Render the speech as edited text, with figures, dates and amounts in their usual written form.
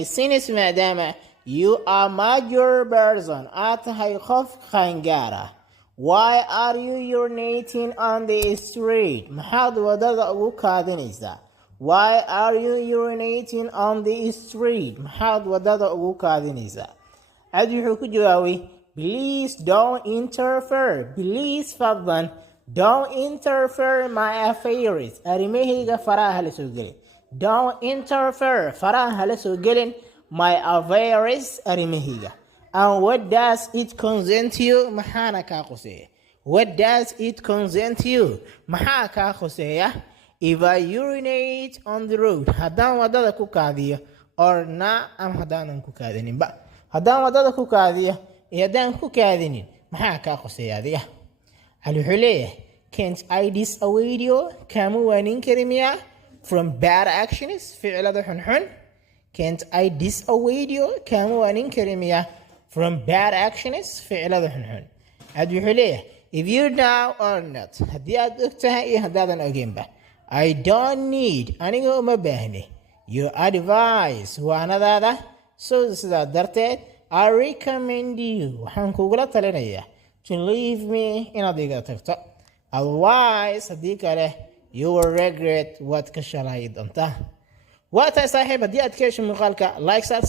since maadaama you are mature person aad tahay qof qaangaara. Why are you urinating on the street? maxaad wadada ugu kaadinaysaa? Why are you urinating on the street? maxaad wadada ugu kaadinaysaa? Cabdi wuxuu ku jawaabay please don't interfere. Please fadlan don't interfere my affairs. arrimahayga faraha la soo gelin. Don't interfere faraha la soo gelin my affairs arrimahayga. And what does it concern you? maxaana kaa khuseeya? What does it concern you? maxaa kaa khuseeya? If I urinate on the road, haddaan wadada ku kaadiyo, or na ama haddaanan ku kaadininba. haddaan wadada ku kaadiyo iyo haddaan ku kaadinin maxaa kaa khuseeya adiga? Cali wuxuu leeyahay can't I dissuade you? kama waanin kari miyaa from bad actions? ficilada xunxun. Can't I dissuade you? kama waanin kari miyaa from bad actions? ficilada xunxun. Cabdi wuxuu leeyahay if you know or not, haddii aad og tahay iyo haddaadan ogeynba. I don't need, aniga uma baahni, your advice, waanadaada. So sidaa darteed I recommend you, waxaan kugula talinayaa to leave me, inaad iga tagto. Otherwise, haddii kale you will regret waad ka shalay doontaa. waa tahay saaxiib, haddii aad ka hesho muuqaalka like saar.